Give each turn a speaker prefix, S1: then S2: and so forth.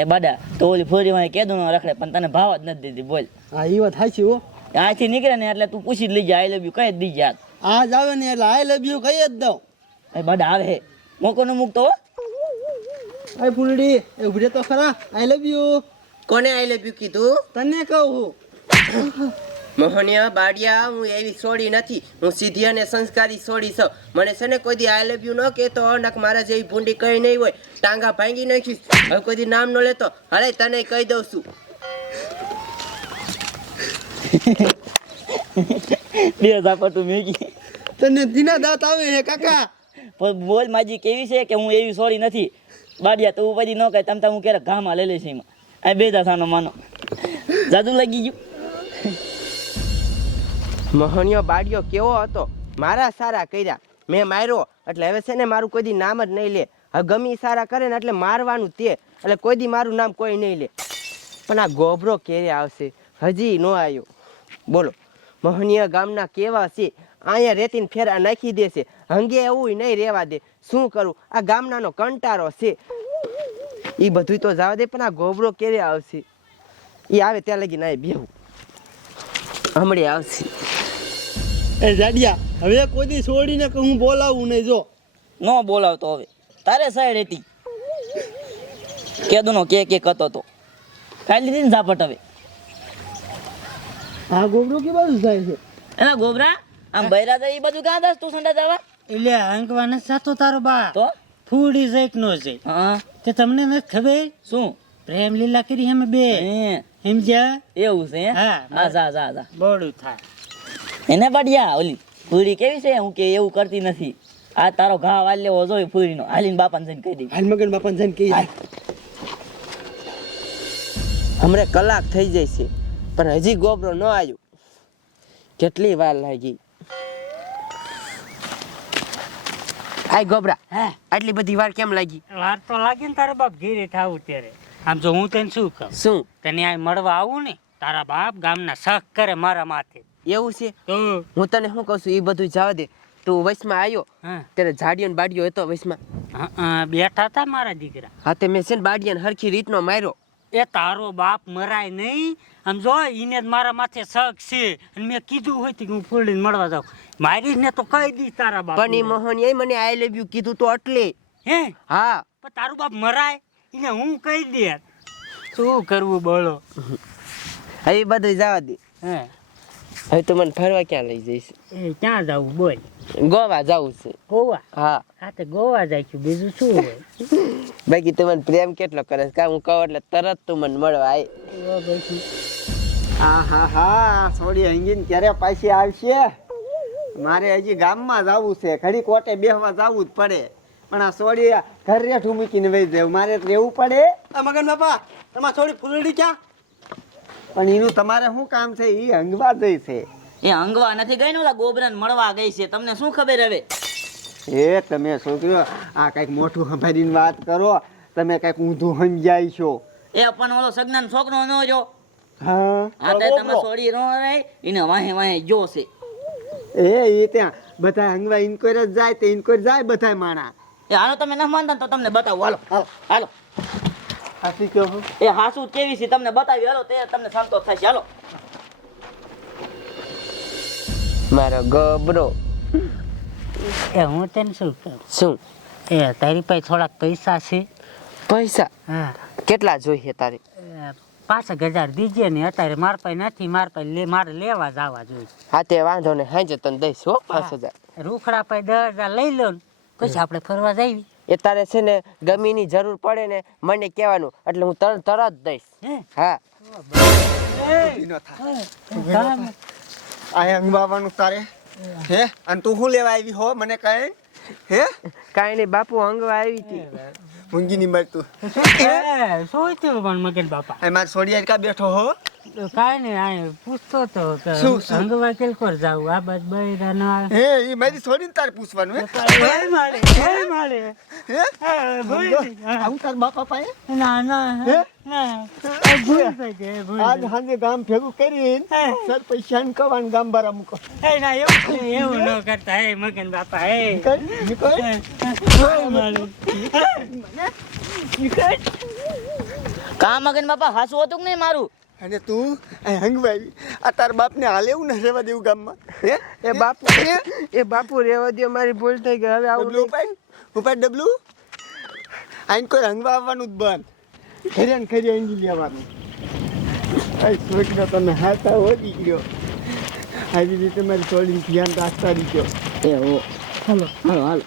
S1: એ બાડા તો ઓલી ફોરી માં કેદું ન રખડે પણ તને ભાવ જ નથી દીધી બોલ.
S2: હા એ વાત સાચી હો.
S1: આથી નીકળે ને એટલે તું પૂછી જ લઈ જા આઈ લવ યુ કઈ જ દીજે આ
S2: આજ આવે ને એટલે આઈ લવ યુ કહી જ દઉં.
S1: એ બાડા આવે મોકો ન મૂકતો હો.
S2: ફૂલડી એ ઉભરે તો ખરા. આઈ લવ યુ
S3: કોને આઈ લવ યુ કીધું?
S2: તને કહું
S3: મોહનિયા બાડિયા હું એવી સોડી નથી હું સીધી અને સંસ્કારી સોડી છું. મને છે ને કોઈ દી આઈ લવ યુ ન કહેતો નક મારા જેવી ભૂંડી કઈ નહીં હોય. ટાંગા ભાંગી નાખીશ. હવે કોઈ દી નામ ન લેતો. હલે તને કહી દઉં છું.
S1: બે ઝાપટું મેગી.
S2: તને ધીના દાંત આવે હે કાકા.
S1: પણ બોલ માજી કેવી છે કે હું એવી સોરી નથી? બાડિયા તું પછી ન કહે તમ હું ક્યારેક ઘામાં લઈ લઈશ એમાં. આ બે દાસાનો માનો. જાદુ લાગી ગયું.
S3: મોહનિયો બાડિયો કેવો હતો? મારા સારા કર્યા. મેં માર્યો. એટલે હવે છે ને મારું કોઈ દી નામ જ નહીં લે. હવે ગમે સારા કરે ને એટલે મારવાનું તે. એટલે કોઈ દી મારું નામ કોઈ નહીં લે. પણ આ ગોબરો ક્યારે આવશે? હજી ન આવ્યો. બોલો. મહનિયા ગામના કેવા છે? અહીંયા રેતીને ફેરા નાખી દેશે હંગે એવું નહીં રહેવા દે. શું કરું? આ ગામનાનો કંટારો છે. એ બધું તો જવા દે, પણ આ ગોબરો ક્યારે આવશે? એ આવે ત્યાં લગી ના બેહું. હમણાં આવશે.
S2: એ જાડિયા હવે કોઈ દી છોડીને કે હું બોલાવું નહીં જો.
S1: ન બોલાવતો હવે. તારે સાઈડ હતી કેદનો કે કે કતો તો. ખાઈ લીધી ને ઝાપટ હવે.
S2: આ ગોબરું કે બાજુ જાય છે?
S1: એના ગોબરા આમ બૈરા જાય એ બાજુ કાં દાસ તું સંડા જવા?
S4: એટલે અંકવા નથી સાતો તારો બા
S1: તો?
S4: ફૂડી જાય નો જાય
S1: હા.
S4: તે તમને નથી ખબર?
S1: શું?
S4: પ્રેમ લીલા કરી અમે બે.
S1: હે,
S4: સમજ્યા
S1: એવું છે હા.
S4: હા
S1: જા જા જા.
S4: બોડું થાય.
S1: એને પાડ્યા ઓલી પૂરી કેવી છે? હું કે એવું કરતી નથી. આ તારો ઘા વાલ લેવો જોઈએ ફૂડીનો હાલીને બાપાને જઈને કહી દઈ
S2: હાલ મગન બાપાને જઈને કહી.
S3: હમણાં કલાક થઈ જાય છે પણ હજી ગોબરો ન આવ્યો. કેટલી વાર લાગી. આય ગોબરા
S4: હે.
S3: આટલી બધી વાર કેમ લાગી?
S4: વાર તો લાગે ને તારા બાપ ઘેરે થાવું ત્યારે આમ જો હું તને શું કહું?
S3: શું?
S4: તને આ મળવા આવું ને તારા બાપ ગામના શક કરે મારા માથે.
S3: એવું છે? હું. તને શું કહું છું એ બધું જવા દે. તું વૈશમાં આવ્યો ત્યારે ઝાડીઓ ને બાડીઓ હતો
S4: હા, બેઠા હતા મારા દીકરા.
S3: હા તે મેં છે ને બાડિયાને હરખી રીતનો માર્યો.
S4: એ તારો બાપ મરાય નહીં. આમ જો એને મારા માથે શક છે. અને મેં કીધું હોય કે હું ફૂલડીને મળવા જાઉં. મારી ને તો કહી દઈશ તારા બાપ
S3: પણ એ મોહન એ મને આઈ લવ યુ કીધું તો એટલે.
S4: હે?
S3: હા.
S4: પણ તારું બાપ મરાય? એને હું કહી દે? શું કરવું બોલો?
S3: એ બધું જવા દે.
S4: હે.
S3: હવે તો મને ફરવા ક્યાં લઈ જઈશ?
S4: ક્યાં જવું બોલ.
S3: ગોવા જવું છે.
S4: ગોવા?
S3: હા.
S4: હા તો ગોવા જાય છે. બીજું શું હોય?
S3: બાકી તું મને પ્રેમ કેટલો કરે કા હું કહું એટલે તરત તું મને મળવા આય.
S4: એવા
S2: હા હા હા. છોડી હંગીન ક્યારે પાછી આવશે? મારે હજી ગામમાં જવું છે. ઘડી કોટે બેહવા જવું જ પડે. પણ આ છોડી ઘરે રેઠું મૂકીને વહી જાય મારે રહેવું પડે. આ મગન બાપા તમારે છોડી ફૂલડી ક્યાં? પણ એનું તમારે શું કામ છે? એ હંગવા જઈ છે.
S1: એ અંગવા નથી ગઈ ને ઓલા ગોબરાને મળવા ગઈ છે. તમને શું ખબર હવે?
S2: એ તમે છોકરીઓ આ કંઈક મોટું સંભાળીને વાત કરો. તમે કંઈક ઊંધું સમજાય છો.
S1: એ પણ ઓલો સગનાનો છોકરો ન જો.
S2: હા?
S1: આ તે તમે છોડી રહો રહી એને વાહે વાહે જો છે.
S2: એ એ ત્યાં બધા હંગવા ઇન્કવાયર જાય તે ઇન્કવાયર જાય બધા માણા.
S1: એ હાલો તમે ન માનતા તો તમને બતાવો. હાલો હાલો હાલો.
S2: સાચી કહો?
S1: એ હાસુ કેવી છે? તમને બતાવી હાલો તે તમને સંતોષ થાય ચાલો હાલો.
S3: મારો ગબરો
S4: એ હું તને શું કહું?
S3: શું?
S4: એ તારી પાસે થોડાક પૈસા છે.
S3: પૈસા?
S4: હા.
S3: કેટલા જોઈએ તારે?
S4: એ હજાર દીજે ને અત્યારે માર પાસે નથી માર પાસે લે મારે લેવા જવા જોઈએ.
S3: હા તે વાંધો ને હાજે તને દઈશ હો પાંચ હજાર.
S4: રૂખડા પાસે દસ હજાર લઈ લો ને પછી આપણે ફરવા જઈએ.
S3: એ તારે છે ને ગમીની જરૂર પડે ને મને કહેવાનું એટલે હું તરત તરત દઈશ.
S4: હા?
S2: આ હંગવાવાનું તારે. હે? અને તું શું લેવા આવી હો? મને કહે હે?
S3: કાંઈ નહીં બાપુ અંગવા આવી હતી.
S2: મૂંગી ની તું.
S4: એ, શું થયું પણ મગન બાપા?
S2: એ મારે સોડિયા કા બેઠો હો?
S4: કાંઈ નહીં આ પૂછતો તો કે
S2: શું, શું?
S4: અંગવા કેલકોર જાવું આ બાદ બૈરા ના
S2: હે એ મારી છોડીને તારે પૂછવાનું હે
S4: ભય મારે ભય મારે
S2: હે
S4: હા, ભય નહીં. હા.
S2: આવું તાર બાપા પાસે
S4: ના ના
S2: હે?
S4: ના આ ભૂલ થઈ ગઈ ભૂલ
S2: આજ
S4: થઈ
S2: સાંજે ગામ ભેગું કરીને
S4: હે.
S2: સર પૈસા ને કવાન ગામ બારા મૂકો
S4: ગઈ. એ ના એવું એવું ન કરતા હે મગન બાપા હે
S2: નીકળ, નીકળ.
S4: ભય મારે
S1: કામ આગળ બાપા હાસું હતું કે નહીં મારું
S2: અને તું હંગવાવી આ તાર બાપને હાલ એવું ના રહેવા દેવું ગામમાં. હે?
S3: એ બાપુ એ બાપુ રહેવા દે મારી ભૂલ થઈ ગઈ. હવે આવું
S2: ડબલું ઉપાડ. ઉપાડ ડબલું. આઈને કોઈ હંગવા આવવાનું જ બંધ. ખરી ને ખરી અંગી લેવાનું. આ છોકરા તમે હાથા ઓડી ગયો. આવી રીતે મારી થોડી ધ્યાન રાખતા રહીજો.
S1: એ હો. હાલો. હાલો હાલો.